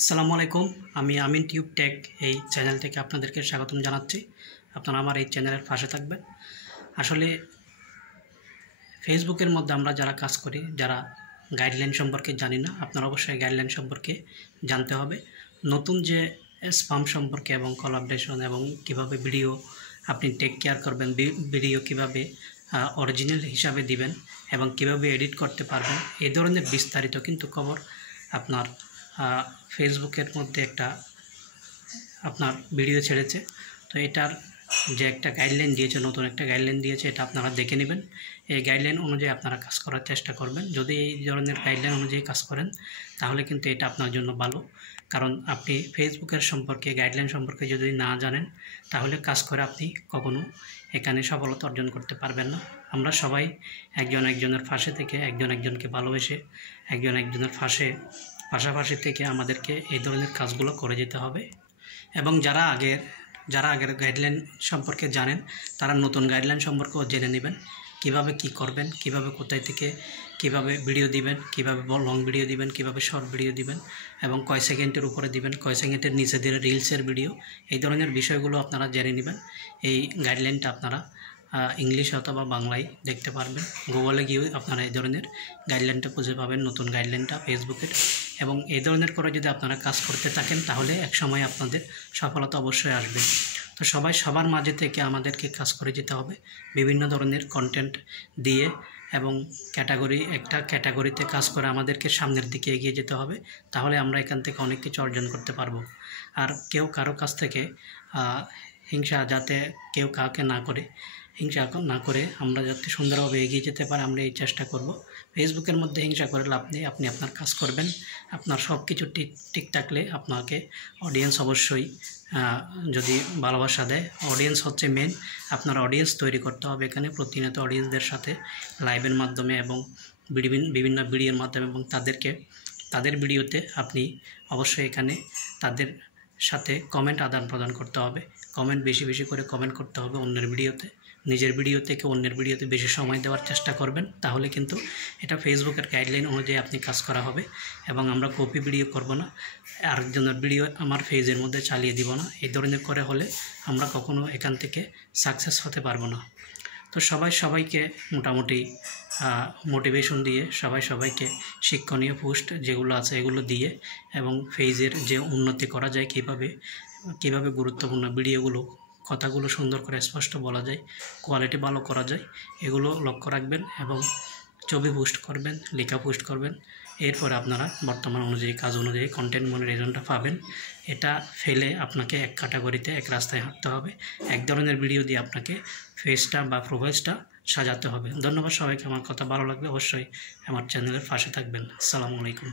আসসালামু আলাইকুম। আমি আমিন টিউব টেক এই চ্যানেল থেকে আপনাদেরকে স্বাগতম জানাচ্ছি। আপনারা আমার এই চ্যানেলের পাশে থাকবেন। আসলে ফেসবুকের মধ্যে আমরা যারা কাজ করি, যারা গাইডলাইন সম্পর্কে জানি না, আপনারা অবশ্যই গাইডলাইন সম্পর্কে জানতে হবে। নতুন যে স্পাম সম্পর্কে এবং কোলাবরেশন এবং কীভাবে ভিডিও আপনি টেক কেয়ার করবেন, ভিডিও কীভাবে অরিজিনাল হিসাবে দিবেন এবং কীভাবে এডিট করতে পারবেন, এই ধরনের বিস্তারিত কিন্তু খবর আপনার ফেসবুকের মধ্যে একটা আপনার ভিডিও ছেড়েছে। তো এটার যে একটা গাইডলাইন দিয়েছে, নতুন একটা গাইডলাইন দিয়েছে, এটা আপনারা দেখে নেবেন। এই গাইডলাইন অনুযায়ী আপনারা কাজ করার চেষ্টা করবেন। যদি এই ধরনের গাইডলাইন অনুযায়ী কাজ করেন তাহলে কিন্তু এটা আপনার জন্য ভালো। কারণ আপনি ফেসবুকের সম্পর্কে গাইডলাইন সম্পর্কে যদি না জানেন তাহলে কাজ করে আপনি কখনো এখানে সফলতা অর্জন করতে পারবেন না। আমরা সবাই একজন একজনের পাশে থেকে, একজন একজনকে ভালোবেসে, একজন একজনের পাশাপাশি থেকে আমাদেরকে এই ধরনের কাজগুলো করে যেতে হবে। এবং যারা আগের গাইডলাইন সম্পর্কে জানেন তারা নতুন গাইডলাইন সম্পর্কেও জেনে নেবেন। কিভাবে কি করবেন, কিভাবে কোথায় থেকে কিভাবে ভিডিও দিবেন, কিভাবে লং ভিডিও দিবেন, কিভাবে শর্ট ভিডিও দিবেন এবং কয় সেকেন্ডের উপরে দিবেন, কয় সেকেন্ডের নিচে দিলে রিলসের ভিডিও, এই ধরনের বিষয়গুলো আপনারা জেনে নেবেন। এই গাইডলাইনটা আপনারা ইংলিশ অথবা বাংলায় দেখতে পারবেন। গুগলে গিয়ে আপনারা এই ধরনের গাইডলাইনটা খুঁজে পাবেন, নতুন গাইডলাইনটা ফেসবুকের। এবং এই ধরনের করে যদি আপনারা কাজ করতে থাকেন তাহলে একসময় আপনাদের সফলতা অবশ্যই আসবে। তো সবার মাঝে থেকে আমাদেরকে কাজ করে যেতে হবে, বিভিন্ন ধরনের কন্টেন্ট দিয়ে এবং একটা ক্যাটাগরিতে কাজ করে আমাদেরকে সামনের দিকে এগিয়ে যেতে হবে। তাহলে আমরা এখান থেকে অনেক কিছু অর্জন করতে পারবো। আর কেউ কারো কাছ থেকে হিংসা যাতে কেউ কাউকে হিংসা না করে আমরা যাতে সুন্দরভাবে এগিয়ে যেতে পারি, আমরা এই চেষ্টা করব। ফেসবুকের মধ্যে হিংসা করে লাভ নেই। আপনি আপনার কাজ করবেন, আপনার সব কিছু ঠিক থাকলে আপনাকে অডিয়েন্স অবশ্যই যদি ভালোবাসা দেয়, অডিয়েন্স হচ্ছে মেন। আপনার অডিয়েন্স তৈরি করতে হবে এখানে, প্রতিনিয়ত অডিয়েন্সদের সাথে লাইভের মাধ্যমে এবং বিভিন্ন ভিডিওর মাধ্যমে, এবং তাদের ভিডিওতে আপনি অবশ্যই এখানে তাদের সাথে কমেন্ট আদান প্রদান করতে হবে। কমেন্ট বেশি করে কমেন্ট করতে হবে অন্যের ভিডিওতে। নিজের ভিডিও থেকে অন্যের ভিডিওতে বেশি সময় দেওয়ার চেষ্টা করবেন, তাহলে কিন্তু এটা ফেসবুকের গাইডলাইন অনুযায়ী আপনি কাজ করা হবে। এবং আমরা কপি ভিডিও করব না, আরেকজনের ভিডিও আমার পেজের মধ্যে চালিয়ে দিব না। এই ধরনের করে হলে আমরা কখনো এখান থেকে সাকসেস হতে পারবো না। তো সবাইকে মোটামুটি মোটিভেশন দিয়ে, সবাইকে শিক্ষণীয় পোস্ট যেগুলো আছে এগুলো দিয়ে, এবং পেজের যে উন্নতি করা যায়, কীভাবে গুরুত্বপূর্ণ ভিডিওগুলো, কথাগুলো সুন্দর করে স্পষ্ট বলা যায়, কোয়ালিটি ভালো করা যায়, এগুলো লক্ষ্য রাখবেন। এবং ছবি পোস্ট করবেন, লেখা পোস্ট করবেন। এরপরে আপনারা বর্তমান অনুযায়ী, কাজ অনুযায়ী কন্টেন্ট মনিটাইজেশনটা পাবেন। এটা ফেলে আপনাকে এক ক্যাটাগরিতে, এক রাস্তায় হাঁটতে হবে। এক ধরনের ভিডিও দিয়ে আপনাকে ফেসটা বা প্রোফাইলটা সাজাতে হবে। ধন্যবাদ সবাইকে। আমার কথা ভালো লাগলে অবশ্যই আমার চ্যানেলের পাশে থাকবেন। আসসালামু আলাইকুম।